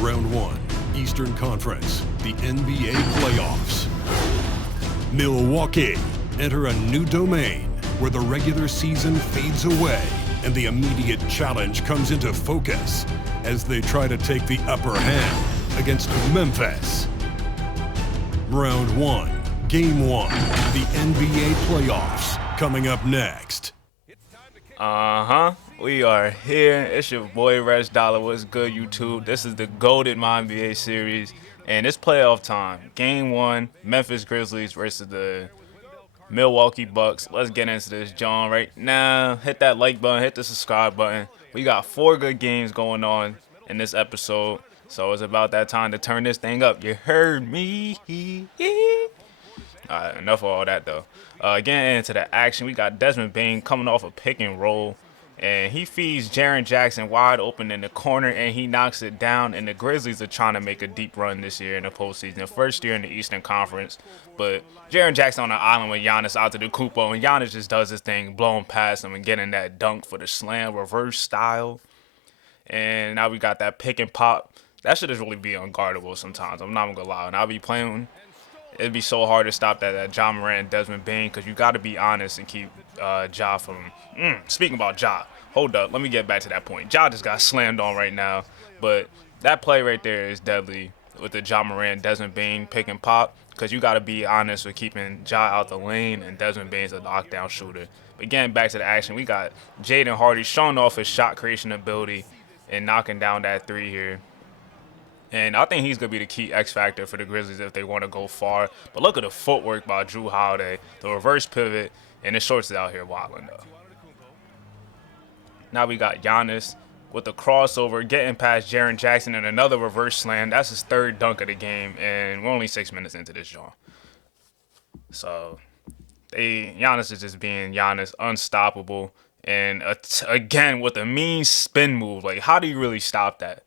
Round 1, Eastern Conference, the NBA playoffs. Milwaukee enter a new domain where the regular season fades away and the immediate challenge comes into focus as they try to take the upper hand against Memphis. Round 1, Game 1, the NBA playoffs, coming up next. We are here. It's your boy RegDolla. What's good, YouTube? This is the Golden NBA series, and it's playoff time. Game 1, Memphis Grizzlies versus the Milwaukee Bucks. Let's get into this, John, right now. Hit that like button, hit the subscribe button. We got 4 good games going on in this episode, so it's about that time to turn this thing up. You heard me? Alright, enough of all that, though. Getting into the action, we got Desmond Bane coming off a pick and roll, and he feeds Jaren Jackson wide open in the corner, and he knocks it down, and the Grizzlies are trying to make a deep run this year in the postseason. First year in the Eastern Conference, but Jaren Jackson on the island with Giannis out to the Kupo, and Giannis just does his thing, blowing past him and getting that dunk for the slam, reverse style. And now we got that pick and pop. That shit is really be unguardable sometimes. I'm not gonna lie. And I'll be playing. It'd be so hard to stop that Ja Morant and Desmond Bane, because you got to be honest and keep Ja from. Speaking about Ja, hold up. Let me get back to that point. Ja just got slammed on right now, but that play right there is deadly with the Ja Morant Desmond Bane pick and pop, because you got to be honest with keeping Ja out the lane, and Desmond Bane's a knockdown shooter. But getting back to the action, we got Jaden Hardy showing off his shot creation ability and knocking down that 3 here. And I think he's going to be the key X factor for the Grizzlies if they want to go far. But look at the footwork by Drew Holiday, the reverse pivot, and the shorts is out here wilding, though. Now we got Giannis with the crossover, getting past Jaren Jackson and another reverse slam. That's his 3rd dunk of the game, and we're only 6 minutes into this, John. So, Giannis is just being Giannis, unstoppable. And again, with a mean spin move. Like, how do you really stop that?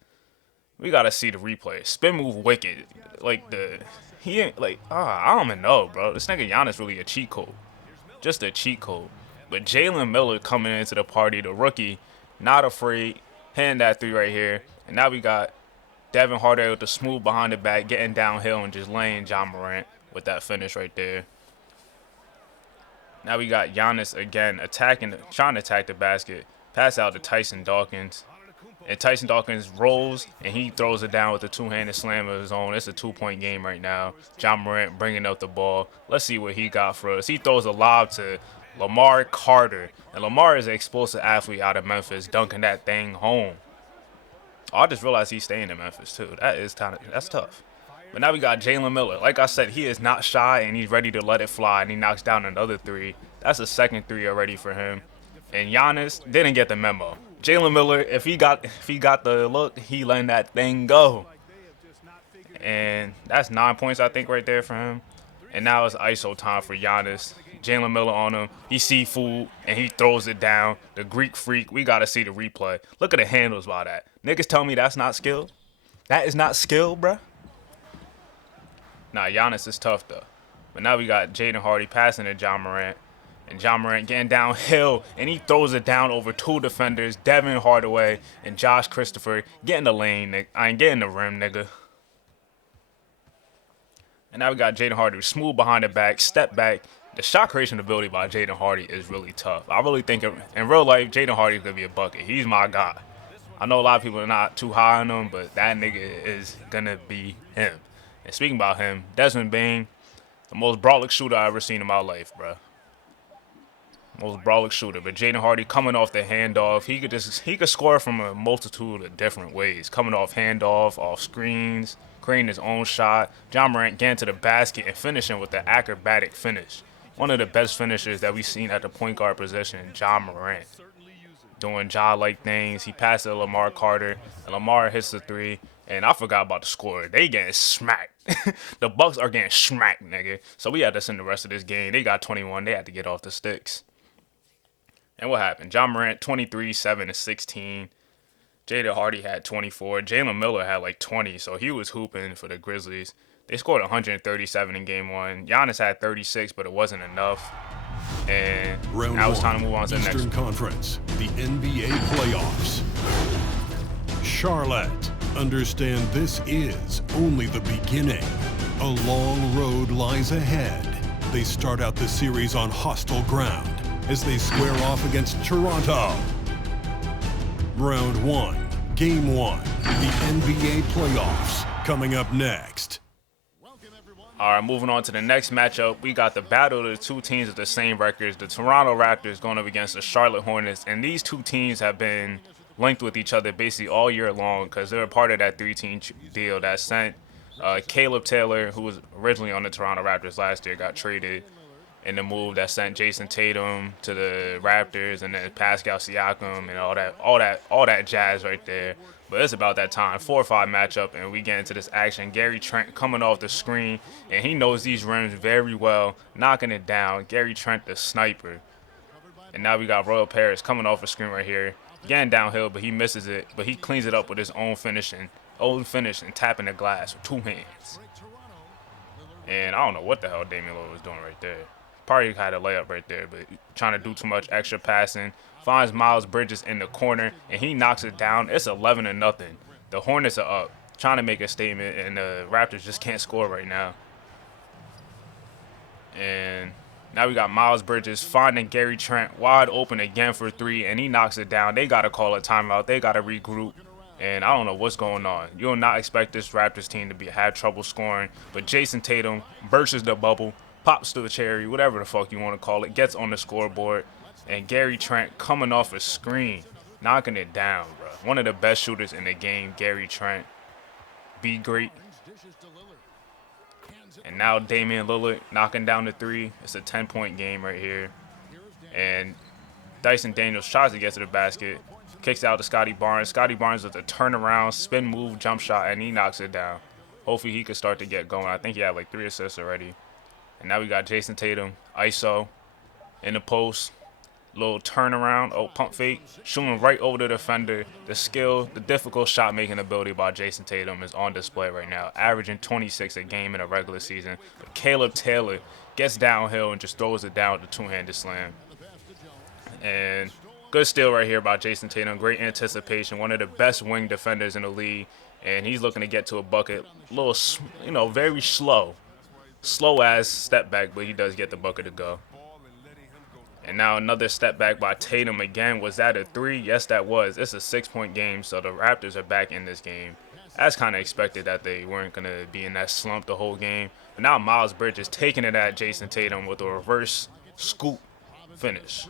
We gotta see the replay. Spin move wicked. He ain't I don't even know, bro. This nigga Giannis really a cheat code. Just a cheat code. But Jalen Miller coming into the party, the rookie, not afraid, hitting that 3 right here. And now we got Devin Hardy with the smooth behind the back, getting downhill and just laying Ja Morant with that finish right there. Now we got Giannis again trying to attack the basket. Pass out to Tyson Dawkins. And Tyson Dawkins rolls, and he throws it down with a 2-handed slam of his own. It's a 2-point game right now. Ja Morant bringing up the ball. Let's see what he got for us. He throws a lob to Lamar Carter. And Lamar is an explosive athlete out of Memphis, dunking that thing home. Oh, I just realized he's staying in Memphis, too. That's tough. But now we got Jalen Miller. Like I said, he is not shy, and he's ready to let it fly, and he knocks down another 3. That's a second 3 already for him. And Giannis didn't get the memo. Jalen Miller, if he got the look, he letting that thing go. And that's 9 points, I think, right there for him. And now it's ISO time for Giannis. Jalen Miller on him. He seafood, and he throws it down. The Greek freak, we got to see the replay. Look at the handles by that. Niggas tell me that's not skill. That is not skill, bruh. Nah, Giannis is tough, though. But now we got Jaden Hardy passing to Ja Morant. And Ja Morant getting downhill, and he throws it down over 2 defenders, Devin Hardaway and Josh Christopher. Get in the lane, nigga. I ain't getting the rim, nigga. And now we got Jaden Hardy, smooth behind the back, step back. The shot creation ability by Jaden Hardy is really tough. I really think in real life, Jaden Hardy is going to be a bucket. He's my guy. I know a lot of people are not too high on him, but that nigga is going to be him. And speaking about him, Desmond Bane, the most brolic shooter I've ever seen in my life, bro. Most brolic shooter. But Jaden Hardy coming off the handoff, he could score from a multitude of different ways. Coming off handoff, off screens, creating his own shot. Ja Morant getting to the basket and finishing with the acrobatic finish. One of the best finishers that we've seen at the point guard position, Ja Morant. Doing Ja-like things. He passed to Lamar Carter, and Lamar hits the 3. And I forgot about the score. They getting smacked. The Bucks are getting smacked, nigga. So we had to send the rest of this game. They got 21. They had to get off the sticks. And what happened? Ja Morant, 23, 7, and 16. Jaden Hardy had 24. Jalen Miller had like 20, so he was hooping for the Grizzlies. They scored 137 in Game 1. Giannis had 36, but it wasn't enough. And now it's time to move on to the next Eastern Conference, the NBA playoffs. Charlotte Understand this is only the beginning. A long road lies ahead. They start out the series on hostile ground as they square off against Toronto. Round 1, Game 1, the NBA playoffs, coming up next. All right, moving on to the next matchup, we got the battle of the two teams with the same records, the Toronto Raptors going up against the Charlotte Hornets, and these two teams have been linked with each other basically all year long because they're a part of that three-team deal that sent Caleb Taylor, who was originally on the Toronto Raptors last year, got traded in the move that sent Jason Tatum to the Raptors, and then Pascal Siakam and all that jazz right there. But it's about that time, 4-5 matchup, and we get into this action. Gary Trent coming off the screen, and he knows these rims very well, knocking it down. Gary Trent, the sniper. And now we got Royal Paris coming off the screen right here, getting downhill, but he misses it. But he cleans it up with his own finish and tapping the glass with two hands. And I don't know what the hell Damian Lillard was doing right there. Probably had a layup right there, but trying to do too much extra passing. Finds Miles Bridges in the corner, and he knocks it down. It's 11-0. The Hornets are up, trying to make a statement, and the Raptors just can't score right now. And now we got Miles Bridges finding Gary Trent wide open again for three, and he knocks it down. They got to call a timeout. They got to regroup, and I don't know what's going on. You'll not expect this Raptors team to have trouble scoring, but Jason Tatum bursts the bubble, pops to the cherry, whatever the fuck you want to call it, gets on the scoreboard. And Gary Trent coming off a screen, knocking it down, bro. One of the best shooters in the game, Gary Trent. Be great. And now Damian Lillard knocking down the three. It's a 10-point game right here. And Dyson Daniels tries to get to the basket. Kicks out to Scotty Barnes. Scotty Barnes with a turnaround, spin move, jump shot, and he knocks it down. Hopefully he can start to get going. I think he had like 3 assists already. And now we got Jason Tatum, ISO, in the post. Little turnaround, pump fake, shooting right over the defender. The skill, the difficult shot-making ability by Jason Tatum is on display right now, averaging 26 a game in a regular season. But Caleb Taylor gets downhill and just throws it down with the two-handed slam. And good steal right here by Jason Tatum. Great anticipation, one of the best wing defenders in the league. And he's looking to get to a bucket. A little, very slow. Slow-ass step back, but he does get the bucket to go. And now another step back by Tatum again. Was that a three? Yes, that was. It's a 6-point game, so the Raptors are back in this game. That's kind of expected that they weren't going to be in that slump the whole game. But now Miles Bridges taking it at Jason Tatum with a reverse scoop finish.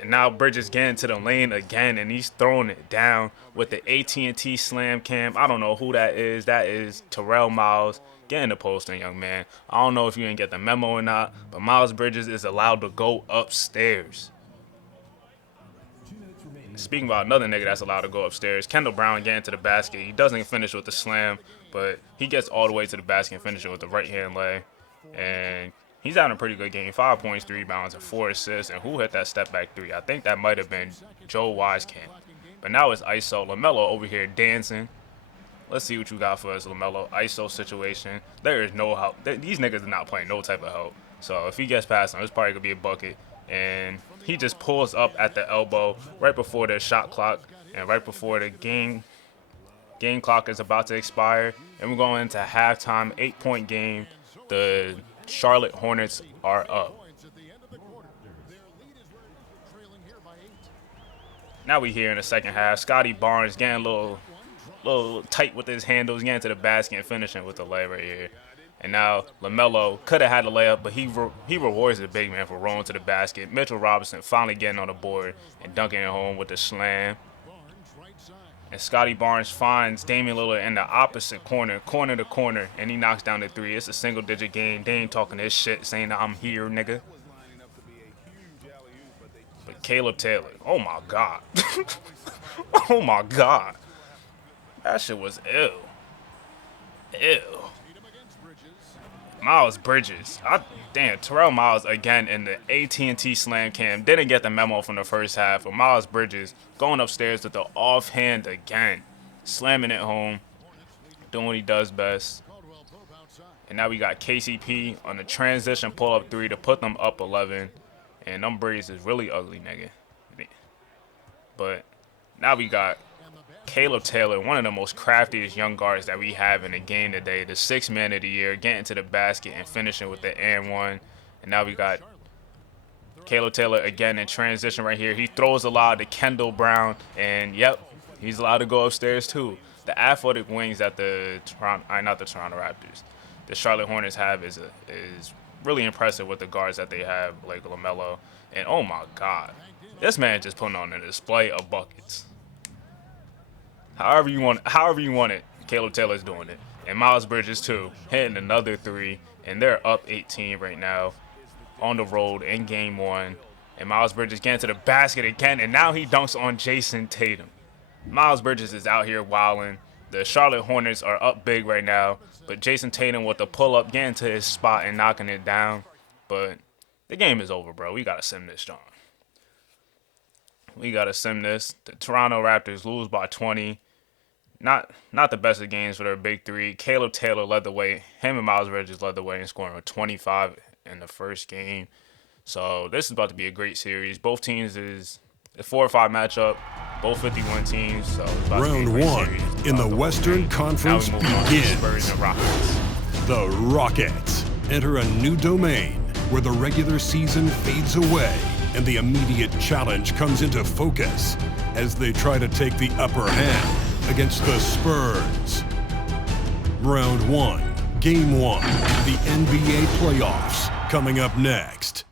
And now Bridges getting to the lane again, and he's throwing it down with the AT&T slam cam. I don't know who that is. That is Terrell Miles. Get in the posting, young man. I don't know if you didn't get the memo or not, but Miles Bridges is allowed to go upstairs. Speaking about another nigga that's allowed to go upstairs, Kendall Brown getting to the basket. He doesn't finish with the slam, but he gets all the way to the basket and finishes with the right-hand lay. And he's having a pretty good game. 5 points, 3 rebounds, and 4 assists. And who hit that step-back three? I think that might have been Joe Wisekamp. But now it's ISO. LaMelo over here dancing. Let's see what you got for us, LaMelo. ISO situation. There is no help. These niggas are not playing no type of help. So if he gets past him, it's probably going to be a bucket. And he just pulls up at the elbow right before the shot clock and right before the game clock is about to expire. And we're going into halftime, 8-point game. The Charlotte Hornets are up. Now we here in the second half. Scotty Barnes getting a little tight with his handles, getting to the basket and finishing with the lay right here. And now LaMelo could have had a layup, but he rewards the big man for rolling to the basket. Mitchell Robinson finally getting on the board and dunking it home with the slam. And Scotty Barnes finds Damian Lillard in the opposite corner to corner, and he knocks down the three. It's a single-digit game. They ain't talking this shit, saying that I'm here, nigga. But Caleb Taylor, oh my God. Oh my God. That shit was ill. Ew. Miles Bridges. Terrell Miles again in the AT&T slam cam. Didn't get the memo from the first half. But Miles Bridges going upstairs with the offhand again. Slamming it home. Doing what he does best. And now we got KCP on the transition pull-up three to put them up 11. And them braids is really ugly, nigga. But now we got Caleb Taylor, one of the most craftiest young guards that we have in the game today, the 6th man of the year, getting to the basket and finishing with the and one. And now we got Caleb Taylor again in transition right here. He throws a lot to Kendall Brown, and yep, he's allowed to go upstairs too. The athletic wings that the Raptors, the Charlotte Hornets have is really impressive with the guards that they have, like LaMelo. And oh my God, this man just putting on a display of buckets. However you want it, Caleb Taylor's doing it. And Miles Bridges too, hitting another 3, and they're up 18 right now on the road in game 1. And Miles Bridges getting to the basket again, and now he dunks on Jason Tatum. Miles Bridges is out here wilding. The Charlotte Hornets are up big right now, but Jason Tatum with the pull-up, getting to his spot and knocking it down. But the game is over, bro. We got to sim this, John. We got to sim this. The Toronto Raptors lose by 20. Not the best of games for their big 3. Caleb Taylor led the way. Him and Miles Bridges led the way in scoring with 25 in the first game. So this is about to be a great series. Both teams is a 4-5 matchup. Both 51 teams. So it's about Round to be a great 1 series. in the Western Conference now we move on to the begins. Spurs and Rockets. The Rockets enter a new domain where the regular season fades away and the immediate challenge comes into focus as they try to take the upper hand against the Spurs. Round 1, Game 1, the NBA playoffs coming up next.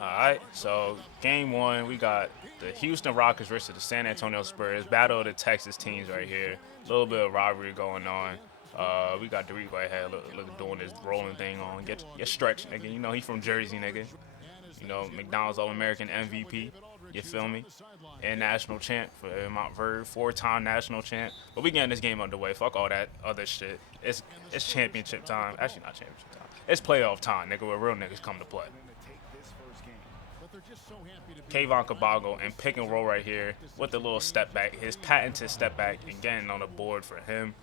Alright, so game 1, we got the Houston Rockets versus the San Antonio Spurs. Battle of the Texas teams right here. A little bit of rivalry going on. We got Derek Whitehead look doing this rolling thing on. Get stretched, nigga. You know, he from Jersey, nigga. You know, McDonald's All-American MVP. You feel me? And national champ for Mount Verb, 4-time national champ. But we getting this game underway. Fuck all that other shit. It's championship time. Actually, not championship time. It's playoff time, nigga, where real niggas come to play. Kayvon Cabago and pick and roll right here with the little step back. His patented step back and getting on the board for him.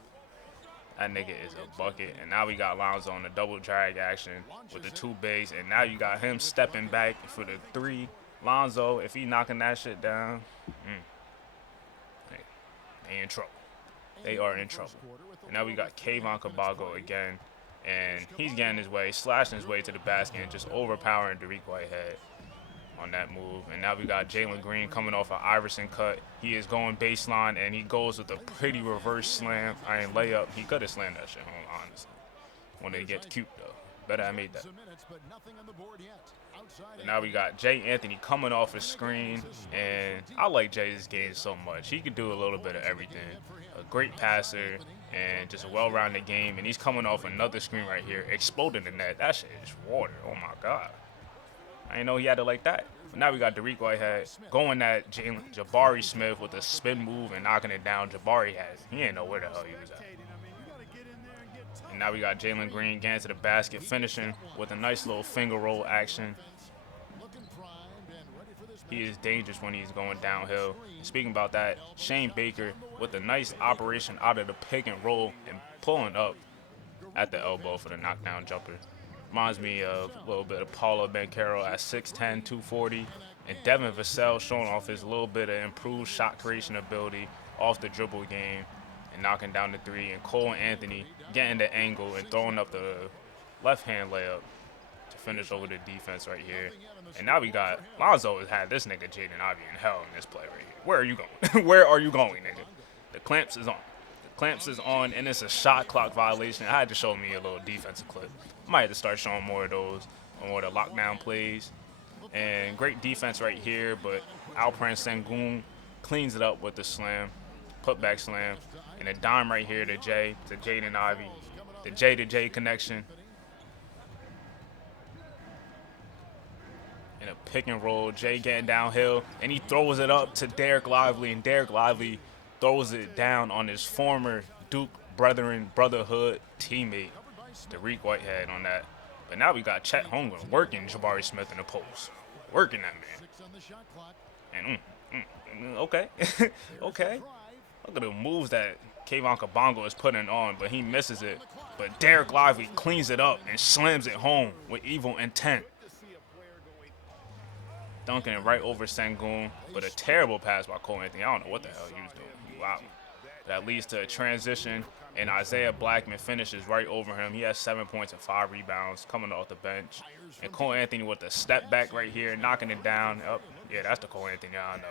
That nigga is a bucket. And now we got Lonzo on the double drag action with the 2 bigs. And now you got him stepping back for the 3. Lonzo, if he knocking that shit down, they in trouble. They are in trouble. And now we got Kayvon Cabago again. And he's getting his way, slashing his way to the basket and just overpowering Derek Whitehead on that move. And now we got Jalen Green coming off an Iverson cut. He is going baseline, and he goes with a pretty reverse slam. Layup. He could have slammed that shit home, honestly. When they get cute, though. Better I made that. And now we got Jay Anthony coming off a screen. And I like Jay's game so much. He could do a little bit of everything. A great passer and just a well-rounded game. And he's coming off another screen right here, exploding the net. That shit is water. Oh, my God. I didn't know he had it like that. But now we got Derek Whitehead going at Jabari Smith with a spin move and knocking it down. Jabari has. He didn't know where the hell he was at. And now we got Jalen Green getting to the basket, finishing with a nice little finger roll action. He is dangerous when he's going downhill. Speaking about that, Shane Baker with a nice operation out of the pick and roll and pulling up at the elbow for the knockdown jumper. Reminds me of a little bit of Paulo Banchero at 6'10", 240. And Devin Vassell showing off his little bit of improved shot creation ability off the dribble game and knocking down the 3. And Cole Anthony getting the angle and throwing up the left-hand layup to finish over the defense right here. And now we got Lonzo has had this nigga Jaden Ivey in hell in this play right here. Where are you going? Where are you going, nigga? The clamps is on. Clamps is on, and it's a shot clock violation. I had to show me a little defensive clip. Might have to start showing more of those, more of the lockdown plays. And great defense right here, but Alperen Sengun cleans it up with the slam, putback slam, and a dime right here to Jay, to Jaden Ivey. The J to J connection. And a pick and roll, Jay getting downhill, and he throws it up to Derek Lively, and Derek Lively throws it down on his former Duke Brotherhood teammate, Derek Whitehead, on that. But now we got Chet Holmgren working Jabari Smith in the post. Working that man. And okay. Okay. Look at the moves that Kayvon Cabago is putting on, but he misses it. But Derek Lively cleans it up and slams it home with evil intent. dunking it right over Sengun, but a terrible pass by Cole Anthony. I don't know what the hell he was doing. Wow. That leads to a transition, and Isaiah Blackman finishes right over him. He has 7 points and 5 rebounds coming off the bench. And Cole Anthony with the step back right here, knocking it down. Oh, yeah, that's the Cole Anthony I know.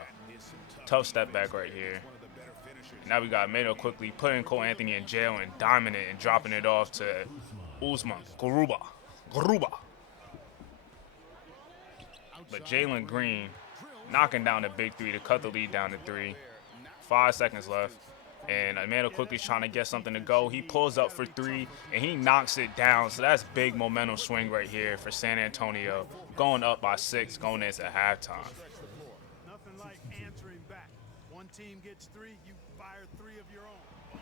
Tough step back right here. And now we got Mato quickly putting Cole Anthony in jail and diming it and dropping it off to Usman Garuba. But Jalen Green knocking down the big three to cut the lead down to 3. 5 seconds left. And Amanda quickly trying to get something to go. He pulls up for 3, and he knocks it down. So that's big momentum swing right here for San Antonio. Going up by 6, going into halftime. Nothing like answering back. One team gets 3, you fire 3 of your own.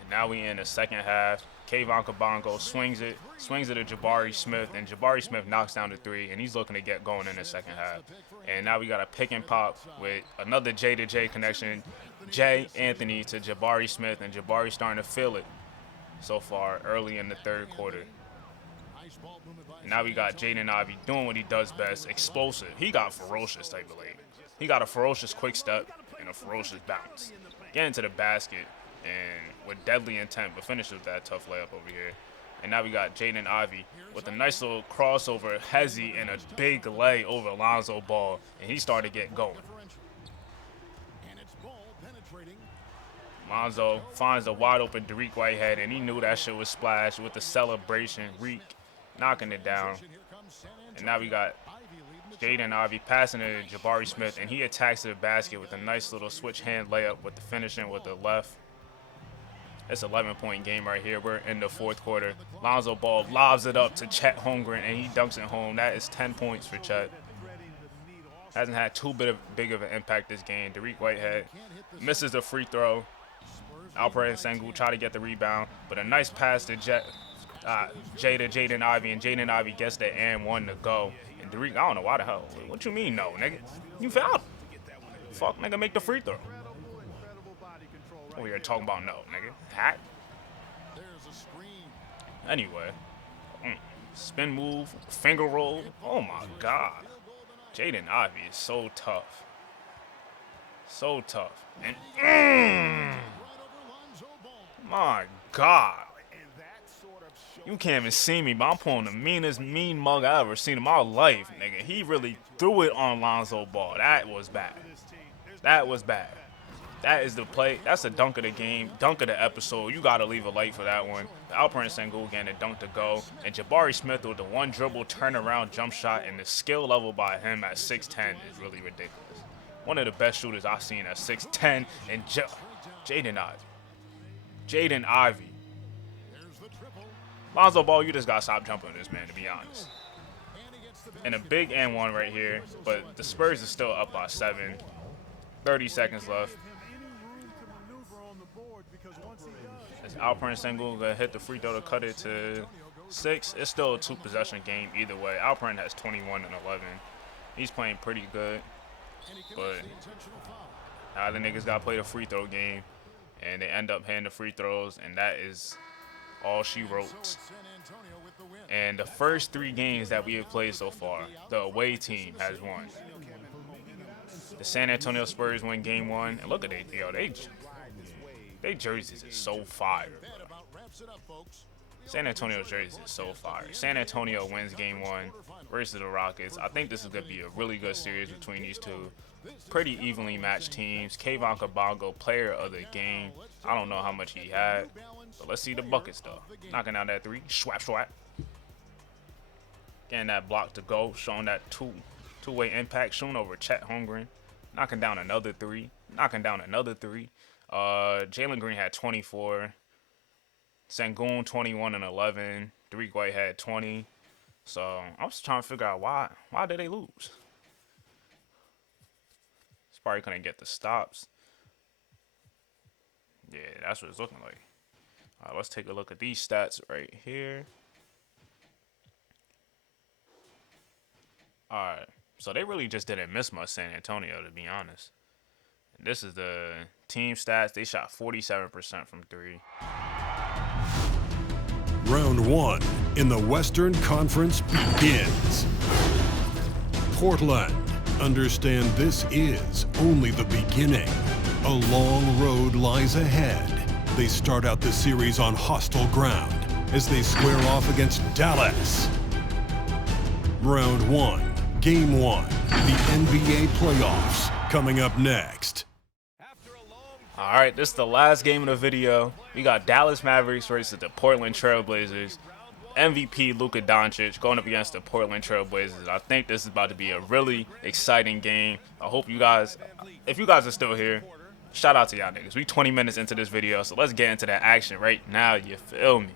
And now we in the second half. Kayvon Kabongo swings it to Jabari Smith, and Jabari Smith knocks down the 3, and he's looking to get going in the second half. And now we got a pick and pop with another J to J connection. Jay Anthony to Jabari Smith, and Jabari starting to feel it so far early in the third quarter. And now we got Jaden Ivey doing what he does best, explosive. He got ferocious type of late. He got a ferocious quick step and a ferocious bounce. Get into the basket and with deadly intent, but finishes with that tough layup over here. And now we got Jaden Ivey with a nice little crossover, hezzy, and a big lay over Alonzo Ball, and he started to get going. Lonzo finds a wide open Derek Whitehead, and he knew that shit was splash with the celebration. Reek knocking it down. And now we got Jaden Ivey passing it to Jabari Smith, and he attacks the basket with a nice little switch hand layup with the finishing with the left. It's an 11-point game right here. We're in the fourth quarter. Lonzo Ball lobs it up to Chet Holmgren, and he dunks it home. That is 10 points for Chet. Hasn't had too big of an impact this game. Derek Whitehead misses the free throw. Alperen Sengun try to get the rebound, but a nice pass to Jaden Ivey, and Jaden Ivey gets the and 1 to go. And Derek, I don't know why the hell. What you mean no, nigga? You fouled. Fuck, nigga, make the free throw. Oh, you're talking about no, nigga. Hack. Anyway, spin move, finger roll. Oh my God. Jaden Ivey is so tough. So tough. And my God. You can't even see me, but I'm pulling the meanest mean mug I ever seen in my life, nigga. He really threw it on Lonzo Ball. That was bad. That was bad. That is the play. That's the dunk of the game, dunk of the episode. You got to leave a light for that one. Alperen Sengun getting a dunk to go. And Jabari Smith with the one dribble turnaround jump shot, and the skill level by him at 6'10 is really ridiculous. One of the best shooters I've seen at 6'10. And Jaden Ivey. Jaden Ivey. Lonzo Ball, you just got to stop jumping this, man, to be honest. And a big and 1 right here. But the Spurs is still up by 7. 30 seconds left. As Alperen Sengun gonna hit the free throw to cut it to 6. It's still a 2-possession game either way. Alperen has 21 and 11. He's playing pretty good, but now the niggas gotta play the free throw game, and they end up hitting the free throws, and that is all she wrote. And the first 3 games that we have played so far, the away team has won. The San Antonio Spurs win game 1, and look at they jerseys is so fire. San Antonio's jerseys is so fire. San Antonio wins game 1 versus the Rockets. I think this is going to be a really good series between these two. Pretty evenly matched teams. Kayvon Kabongo, player of the game. I don't know how much he had, but let's see the buckets though. Knocking down that 3. Swap. Getting that block to go, showing that two-way impact, shooting over Chet Holmgren. Knocking down another 3. Jalen Green had 24. Sengun 21 and 11. Derek White had 20. So I was trying to figure out why did they lose? Probably couldn't get the stops. Yeah, that's what it's looking like. All right, let's take a look at these stats right here. All right, so they really just didn't miss much, San Antonio, to be honest. And this is the team stats. They shot 47% from 3. Round 1 in the Western Conference begins. Portland. Understand this is only the beginning. A long road lies ahead. They start out the series on hostile ground as they square off against Dallas. Round 1, Game 1, the NBA playoffs, coming up next. All right, this is the last game of the video. We got Dallas Mavericks versus the Portland Trail Blazers. MVP Luka Doncic going up against the Portland Trail Blazers. I think this is about to be a really exciting game. I hope you guys, if you guys are still here, shout out to y'all niggas. We 20 minutes into this video, so let's get into that action right now. You feel me?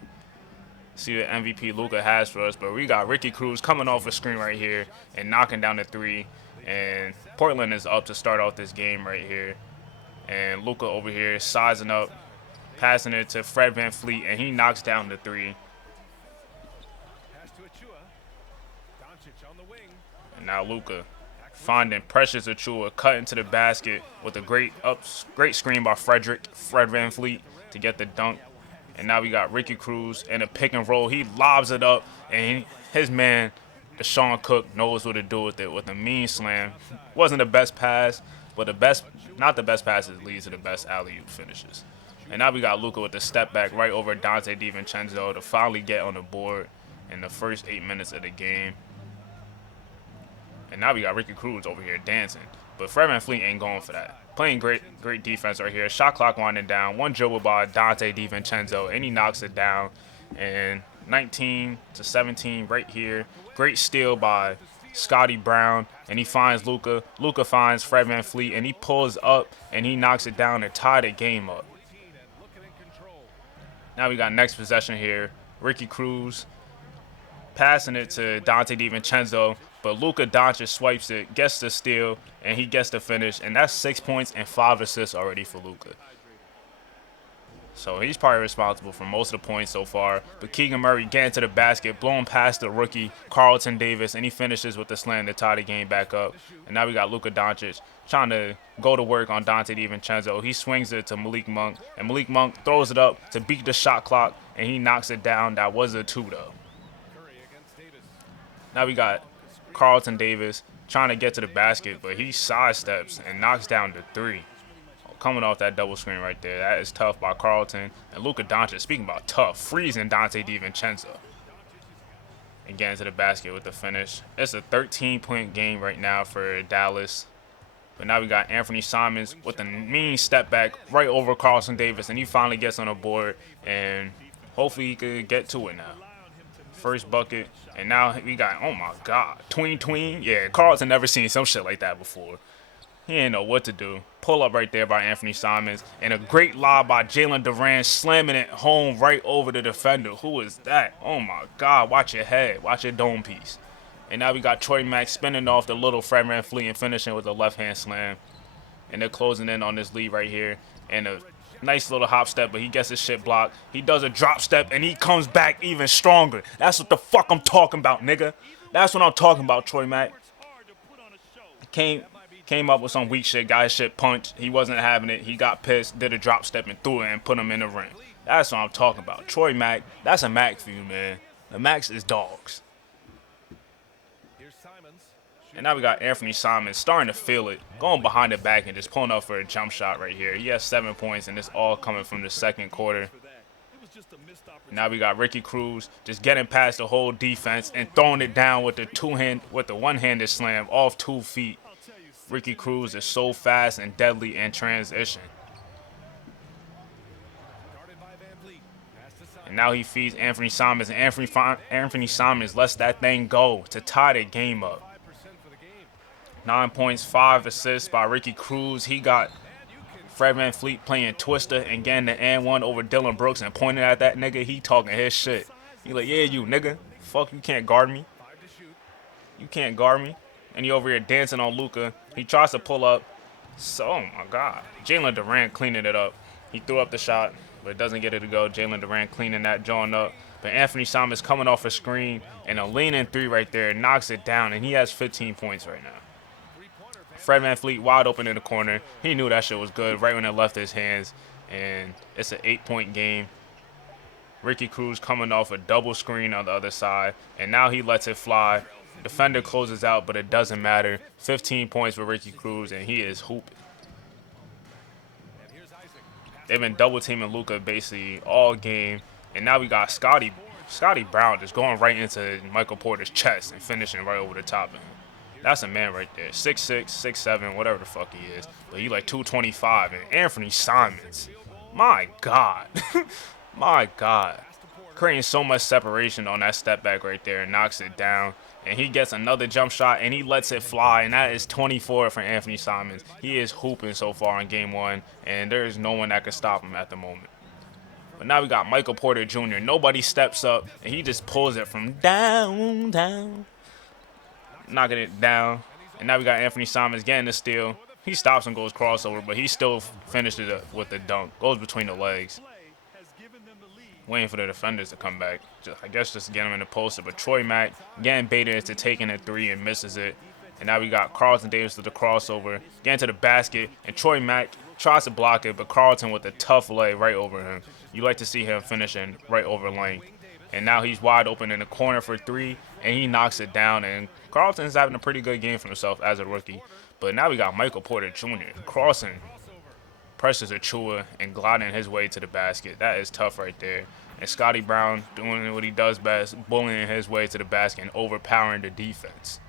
See what MVP Luka has for us, but we got Ricky Cruz coming off a screen right here and knocking down the three. And Portland is up to start off this game right here. And Luka over here sizing up, passing it to Fred VanVleet, and he knocks down the three. And now Luka finding Precious Achiuwa, cutting to the basket with a great screen by Fred VanVleet to get the dunk. And now we got Ricky Cruz in a pick and roll. He lobs it up, and his man, Deshaun Cook, knows what to do with it with a mean slam. Wasn't the best pass, but not the best passes leads to the best alley-oop finishes. And now we got Luka with the step back right over Dante DiVincenzo to finally get on the board in the first 8 minutes of the game. And now we got Ricky Cruz over here dancing. But Fred VanVleet ain't going for that. Playing great defense right here. Shot clock winding down. One dribble by Dante DiVincenzo, and he knocks it down. And 19-17 right here. Great steal by Scotty Brown, and he finds Luka. Luka finds Fred VanVleet, and he pulls up, and he knocks it down to tie the game up. Now we got next possession here. Ricky Cruz passing it to Dante DiVincenzo, but Luka Doncic swipes it, gets the steal, and he gets the finish, and that's 6 points and 5 assists already for Luka. So he's probably responsible for most of the points so far. But Keegan Murray getting to the basket, blowing past the rookie Carlton Davis, and he finishes with the slam to tie the game back up. And now we got Luka Doncic trying to go to work on Dante DiVincenzo. He swings it to Malik Monk, and Malik Monk throws it up to beat the shot clock, and he knocks it down. That was a 2 though. Now we got Carlton Davis trying to get to the basket, but he sidesteps and knocks down the 3. Coming off that double screen right there. That is tough by Carlton. And Luka Doncic, speaking about tough, freezing Dante DiVincenzo. And getting to the basket with the finish. It's a 13-point game right now for Dallas. But now we got Anthony Simons with a mean step back right over Carlton Davis. And he finally gets on the board. And hopefully he could get to it now. First bucket. And now we got, oh my God, tween. Yeah, Carlton never seen some shit like that before. He didn't know what to do. Pull up right there by Anthony Simons. And a great lob by Jalen Duran, slamming it home right over the defender. Who is that? Oh, my God. Watch your head. Watch your dome piece. And now we got Troy Mack spinning off the little Fred VanVleet and finishing with a left-hand slam. And they're closing in on this lead right here. And a nice little hop step, but he gets his shit blocked. He does a drop step, and he comes back even stronger. That's what the fuck I'm talking about, nigga. That's what I'm talking about, Troy Mack. Came up with some weak shit, got his shit punched. He wasn't having it. He got pissed, did a drop step and threw it and put him in the ring. That's what I'm talking about. Troy Mack, that's a Mack for you, man. The Macks is dogs. And now we got Anthony Simons starting to feel it, going behind the back and just pulling up for a jump shot right here. He has 7 points, and it's all coming from the second quarter. Now we got Ricky Cruz just getting past the whole defense and throwing it down with the one-handed slam off 2 feet. Ricky Cruz is so fast and deadly in transition. And now he feeds Anthony Simons, and Anthony Simons lets that thing go to tie the game up. 9 points, 5 assists by Ricky Cruz. He got Fred VanVleet playing Twister and getting the and-1 over Dillon Brooks and pointing at that nigga. He talking his shit. He like, yeah, you nigga. Fuck, you can't guard me. You can't guard me. And he over here dancing on Luka. He tries to pull up. So, oh my God. Jalen Duran cleaning it up. He threw up the shot, but it doesn't get it to go. Jalen Duran cleaning that joint up. But Anthony Simons coming off a screen and a lean-in 3 right there knocks it down, and he has 15 points right now. Fred VanVleet wide open in the corner. He knew that shit was good right when it left his hands, and it's an 8-point game. Ricky Cruz coming off a double screen on the other side, and now he lets it fly. Defender closes out, but it doesn't matter. 15 points for Ricky Cruz, and he is hooping. They've been double teaming Luka basically all game, and now we got Scotty Brown just going right into Michael Porter's chest and finishing right over the top of him. That's a man right there. 6'6", 6'7", whatever the fuck he is. But he like 225. And Anthony Simons, my God. My God. Creating so much separation on that step back right there and knocks it down. And he gets another jump shot and he lets it fly. And that is 24 for Anthony Simons. He is hooping so far in game one. And there is no one that can stop him at the moment. But now we got Michael Porter Jr. Nobody steps up. And he just pulls it from down. Knocking it down. And now we got Anthony Simons getting the steal. He stops and goes crossover, but he still finishes it with the dunk. Goes between the legs. Waiting for the defenders to come back. I guess just get him in the poster. But Troy Mack getting baited into taking a three and misses it. And now we got Carlton Davis with the crossover. Getting to the basket. And Troy Mack tries to block it, but Carlton with a tough lay right over him. You like to see him finishing right over lane. And now he's wide open in the corner for three, and he knocks it down. And Carlton's having a pretty good game for himself as a rookie. But now we got Michael Porter Jr. crossing, presses Achua, and gliding his way to the basket. That is tough right there. And Scotty Brown doing what he does best, bullying his way to the basket and overpowering the defense.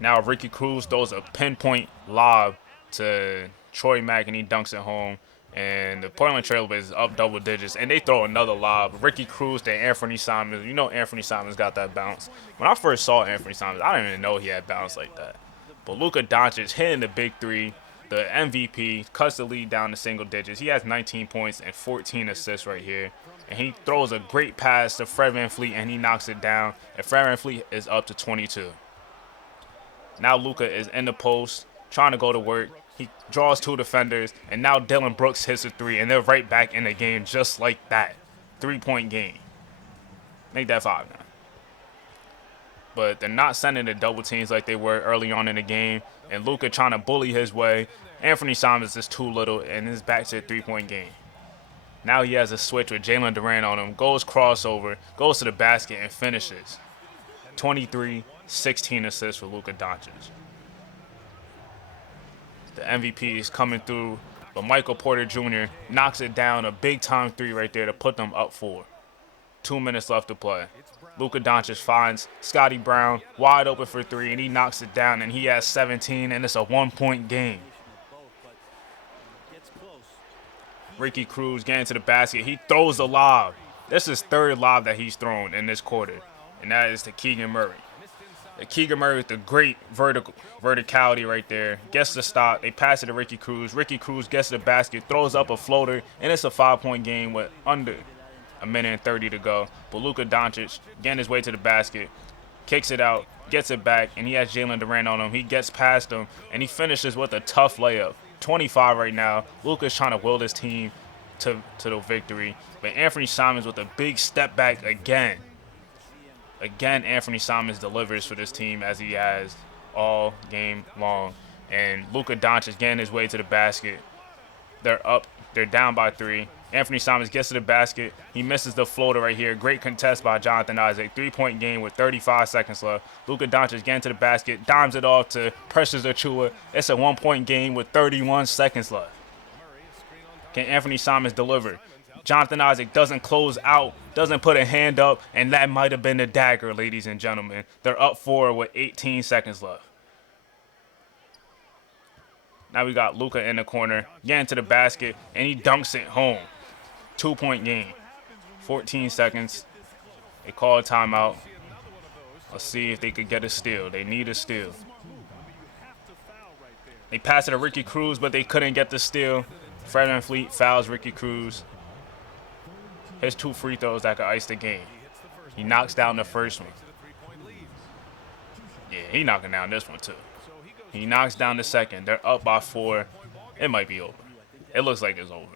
Now Ricky Cruz throws a pinpoint lob to Troy Mack, and he dunks it home. And the Portland Trailblazers is up double digits, and they throw another lob. Ricky Cruz to Anthony Simons. You know Anthony Simons got that bounce. When I first saw Anthony Simons, I didn't even know he had bounce like that. But Luka Doncic hitting the big three, the MVP, cuts the lead down to single digits. He has 19 points and 14 assists right here. And he throws a great pass to Fred VanVleet, and he knocks it down. And Fred VanVleet is up to 22. Now Luka is in the post, trying to go to work. He draws two defenders, and now Dylan Brooks hits a three, and they're right back in the game just like that. 3-point game. Make that 5 now. But they're not sending the double teams like they were early on in the game, and Luka trying to bully his way. Anthony Simons is too little, and is back to a 3-point game. Now he has a switch with Jalen Durant on him, goes crossover, goes to the basket, and finishes. 23, 16 assists for Luka Doncic. The MVP is coming through, but Michael Porter Jr. knocks it down, a big-time three right there to put them up 4. 2 minutes left to play. Luka Doncic finds Scotty Brown wide open for 3, and he knocks it down, and he has 17, and it's a 1-point game. Ricky Cruz getting to the basket. He throws a lob. This is third lob that he's thrown in this quarter, and that is to Keegan Murray. Keegan Murray with the great verticality right there. Gets the stop. They pass it to Ricky Cruz. Ricky Cruz gets to the basket, throws up a floater, and it's a 5-point game with under a minute and 30 to go. But Luka Doncic getting his way to the basket, kicks it out, gets it back, and he has Jalen Durant on him. He gets past him, and he finishes with a tough layup. 25 right now. Luka's trying to will this team to the victory. But Anthony Simons with a big step back again. Again, Anthony Simons delivers for this team as he has all game long. And Luka Doncic getting his way to the basket. They're up. They're down by 3. Anthony Simons gets to the basket. He misses the floater right here. Great contest by Jonathan Isaac. 3-point game with 35 seconds left. Luka Doncic getting to the basket. Dimes it off to Precious Achiuwa. It's a 1-point game with 31 seconds left. Can Anthony Simons deliver? Jonathan Isaac doesn't close out, doesn't put a hand up, and that might have been the dagger, ladies and gentlemen. They're up 4 with 18 seconds left. Now we got Luka in the corner, getting to the basket, and he dunks it home. 2-point game. 14 seconds. They call a timeout. Let's see if they could get a steal. They need a steal. They pass it to Ricky Cruz, but they couldn't get the steal. Fred VanVleet fouls Ricky Cruz. His 2 free throws that could ice the game. He knocks down the first one. Yeah, he knocking down this one too. He knocks down the second. They're up by 4. It might be over. It looks like it's over.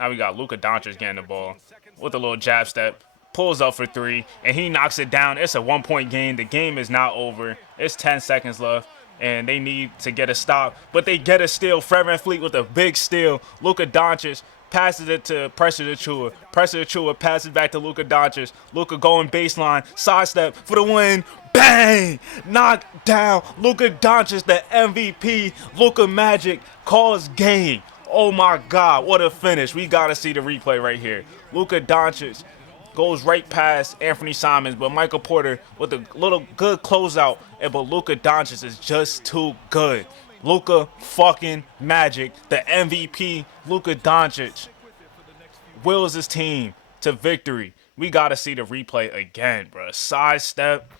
Now we got Luka Doncic getting the ball with a little jab step. Pulls up for 3, and he knocks it down. It's a 1-point game. The game is not over. It's 10 seconds left, and they need to get a stop. But they get a steal. Fred VanVleet with a big steal. Luka Doncic passes it to Pressure Achua. Pressure Achua passes back to Luka Doncic. Luka going baseline, sidestep for the win. Bang! Knocked down. Luka Doncic, the MVP. Luka Magic calls game. Oh my God, what a finish. We got to see the replay right here. Luka Doncic goes right past Anthony Simons, but Michael Porter with a little good closeout, but Luka Doncic is just too good. Luka fucking Magic, the MVP, Luka Doncic, wills his team to victory. We got to see the replay again, bro. Sidestep,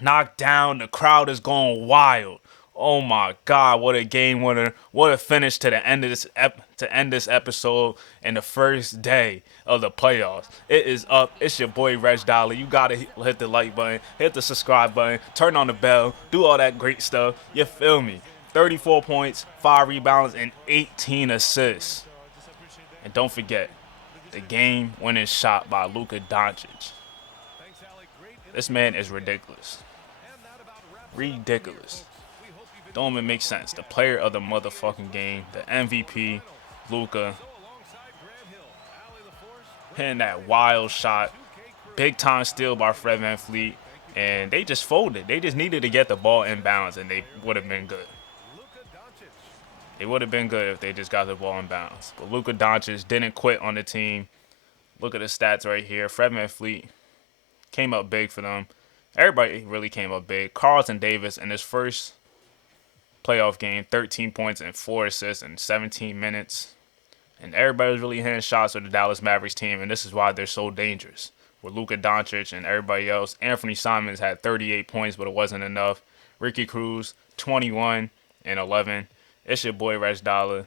knocked down, the crowd is going wild. Oh my God, what a game winner. What a finish to the end of this episode and the first day of the playoffs. It is up. It's your boy RegDolla. You gotta hit the like button, hit the subscribe button, turn on the bell, do all that great stuff. You feel me? 34 points, 5 rebounds, and 18 assists. And don't forget, the game-winning shot by Luka Doncic. This man is ridiculous. Ridiculous. Don't even make sense. The player of the motherfucking game, the MVP, Luka, hitting that wild shot, big time steal by Fred VanVleet, and they just folded. They just needed to get the ball in bounds, and they would have been good. They would have been good if they just got the ball in bounds. But Luka Doncic didn't quit on the team. Look at the stats right here. Fred VanVleet came up big for them. Everybody really came up big. Carlton Davis in his first playoff game, 13 points and 4 assists in 17 minutes. And everybody was really hitting shots with the Dallas Mavericks team, and this is why they're so dangerous. With Luka Doncic and everybody else, Anthony Simons had 38 points, but it wasn't enough. Ricky Cruz, 21 and 11. It's your boy RegDolla.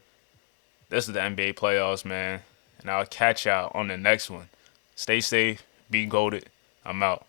This is the NBA playoffs, man. And I'll catch y'all on the next one. Stay safe, be goated. I'm out.